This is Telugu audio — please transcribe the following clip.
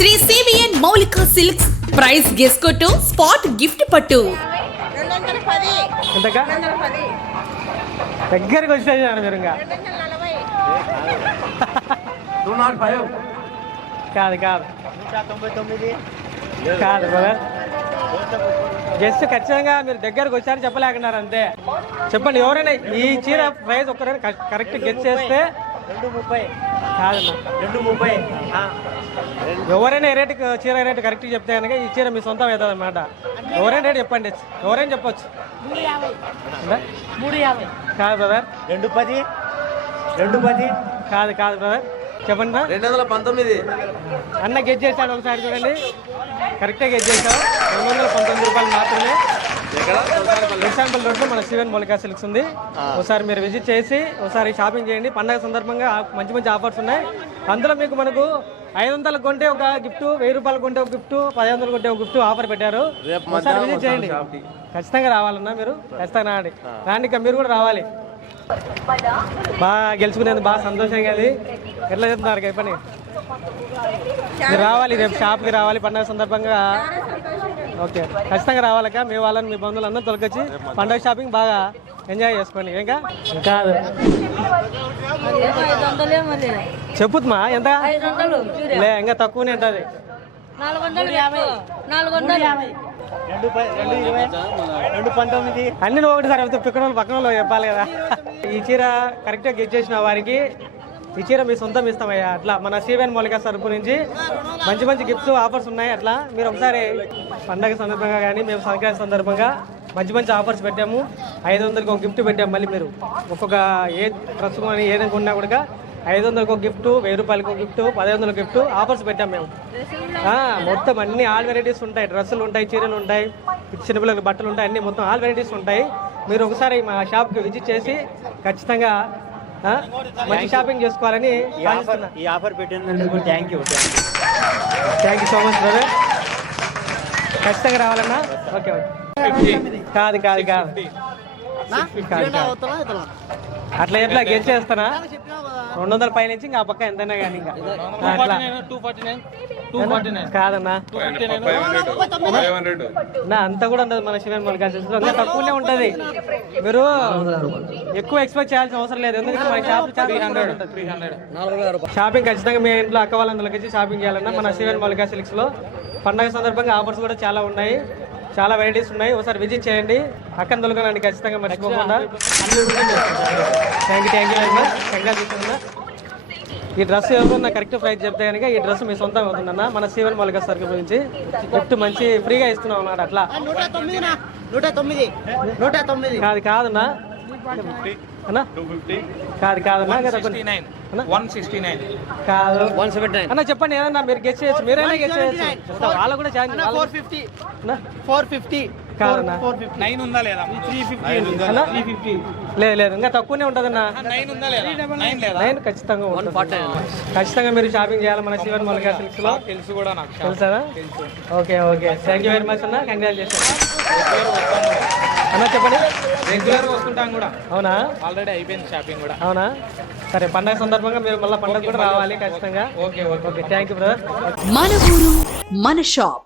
Shri CVN Maulika silks. Price గెస్కొట్టు spot gift పట్టు. ఎంతకా? దగ్గరికి వచ్చేసాను మీరు ఇంకా. కాదు కాదు. కాదు బ్రదర్ జస్ట్ ఖచ్చితంగా మీరు దగ్గరకు వచ్చారని చెప్పలేకున్నారు అంతే. చెప్పండి ఎవరైనా ఈ చీర ప్రైస్ ఒక్కరైనా కరెక్ట్ గెస్ట్ చేస్తే రెండు ముప్పై. రెండు ముప్పై. ఎవరైనా రేటు చీర రేటు కరెక్ట్ చెప్తే కనుక ఈ చీర మీ సొంతం అవుతుంది అనమాట ఎవరైనా రేటు చెప్పండి. ఎవరైనా చెప్పొచ్చు. ఉందా? మూడు యాభై. కాదు బ్రదర్. రెండు పది. రెండు పది. కాదు కాదు బ్రదర్. చెప్పండి. రెండు వందల పంతొమ్మిది. అన్న గెట్ చేశాడు ఒకసారి చూడండి. కరెక్ట్గా గెట్ చేశావు రెండు వందల పంతొమ్మిది రూపాయలు మాత్రమే. ఎగ్జాంపుల్ రోడ్లో మన సివెన్ మొలికా సిల్క్స్ ఉంది. ఒకసారి మీరు విజిట్ చేసి ఒకసారి షాపింగ్ చేయండి. పండగ సందర్భంగా మంచి మంచి ఆఫర్స్ ఉన్నాయి. అందులో మీకు మనకు ఐదు వందలు కొంటే ఒక గిఫ్ట్ వెయ్యి రూపాయలు కొంటే ఒక గిఫ్ట్ పది వందలు కొంటే ఒక గిఫ్ట్ ఆఫర్ పెట్టారు. ఒకసారి విజిట్ చేయండి. ఖచ్చితంగా రావాలన్నా మీరు. ఖచ్చితంగా రాండి. రాండి ఇక మీరు కూడా రావాలి. బాగా గెలుచుకునేది బాగా సంతోషంగా అది ఎట్లా చెప్తున్నారు? పని రావాలి రేపు షాప్కి రావాలి. పండగ సందర్భంగా ఓకే. ఖచ్చితంగా రావాలక మీ వాళ్ళని మీ బంధువులందరూ తొలకొచ్చి పండగ షాపింగ్ బాగా ఎంజాయ్ చేసుకోండి. ఇంకా కాదు. చెప్పుతుమా ఎంత లే ఇంకా తక్కువనే ఉంటుంది. అన్ని నువ్వు ఒకటిసారి చెప్తే పిక్కన వాళ్ళు పక్కన వాళ్ళు చెప్పాలి కదా. ఈ చీర కరెక్ట్గా గెట్ చేసిన వారికి ఈ చీర మీ సొంతం ఇస్తామయ్యా. అట్లా మన శ్రీవేణ్ మౌలిక తరపు నుంచి మంచి మంచి గిఫ్ట్స్ ఆఫర్స్ ఉన్నాయి. అట్లా మీరు ఒకసారి పండగ సందర్భంగా కానీ మేము సంక్రాంతి సందర్భంగా మంచి మంచి ఆఫర్స్ పెట్టాము. ఐదు వందలకి ఒక గిఫ్ట్ పెట్టాము మళ్ళీ మీరు. ఒక్కొక్క ఏ డ్రెస్ కానీ ఏదైనా కొన్నా కూడా ఐదు వందలకు ఒక గిఫ్ట్ వెయ్యి రూపాయలకు ఒక గిఫ్ట్ పది వందల గిఫ్ట్ ఆఫర్స్ పెట్టాము మేము. మొత్తం అన్ని ఆల్ వెరైటీస్ ఉంటాయి. డ్రెస్సులు ఉంటాయి చీరలు ఉంటాయి చిన్నపిల్లలకి బట్టలు ఉంటాయి అన్ని మొత్తం ఆల్ వెరైటీస్ ఉంటాయి. మీరు ఒకసారి మా షాప్కి విజిట్ చేసి ఖచ్చితంగా మంచి షాపింగ్ చేసుకోవాలని ఈ ఆఫర్ ఈ ఆఫర్ పెట్టినందుకు thank you thank you so much brother ఖచ్చితంగా రావాలన్నా? ఓకే ఓకే కాదు కాదు కాదు. అట్లా ఎట్లా గెట్ చేస్తానా రెండు వందల పై నుంచి ఇంకా పక్క ఎంతైనా కానీ ఇంకా. అట్లా. కాదన్నా. నా అంత కూడా ఉండదు మన శివన్ మల్లికా సిల్క్స్లో ఇంకా తక్కువనే ఉంటది. మీరు ఎక్కువ ఎక్స్పెక్ట్ చేయాల్సిన అవసరం లేదు. ఎందుకంటే మన షాప్ షాపింగ్ ఖచ్చితంగా మీ ఇంట్లో అక్క వాళ్ళందరికి వచ్చి షాపింగ్ చేయాలన్నా మన శివన్ మల్లికా సిల్క్స్లో పండగ సందర్భంగా ఆఫర్స్ కూడా చాలా ఉన్నాయి. చాలా వెరైటీస్ ఉన్నాయి. ఒకసారి విజిట్ చేయండి. అక్కని తొలగనండి ఖచ్చితంగా మర్చిపోకుండా. Thank you thank you very much congratulation ఈ డ్రెస్ ఎవరన్నా కరెక్ట్ ప్రైస్ చెప్తే కనుక ఈ డ్రెస్ మీ సొంతం అవుతుందన్న మన సీవన్ మల్లిక సర్కిల్ గురించి గిఫ్ట్ మంచి ఫ్రీగా ఇస్తున్నాం అన్నమాట అట్లా. నూట తొమ్మిది నూట తొమ్మిది. నూట తొమ్మిది. కాదు కాదన్నా. అన్నా. కాదు కాదన్నా. కదా అన్నా? చెప్పండి ఏదన్నా మీరు గెస్ట్ చేయొచ్చు. మీరైనా గెస్ట్ చేయొచ్చు. చెప్తా, వాళ్ళు కూడా chance four fifty? Four fifty కాదన్నా నైన్ ఉందా లేదా? త్రీ ఫిఫ్టీ అన్నా? లేదు లేదు ఇంకా తక్కువనే ఉంటుందన్నా. నైన్ ఉందా లేదా? నైన్. లేదా? నైన్ ఖచ్చితంగా ఉంటుంది. ఖచ్చితంగా మీరు షాపింగ్ చేయాలి మన శివన్ మల్లిక సిల్క్స్లో. తెలుసు కూడా నాకు. తెలుసా? Okay okay. Thank you very much అన్న. కంగ్రాచులేషన్ అన్న చెప్పండి. రెగ్యులర్ వస్తుంటాం కూడా. అవునా? ఆల్రెడీ అయిపోయింది షాపింగ్ కూడా. అవునా? సరే పండగ సందర్భంగా మీరు మళ్ళీ పండగ కూడా రావాలి ఖచ్చితంగా. Okay okay okay thank you brother మన ఊరు మన షాప్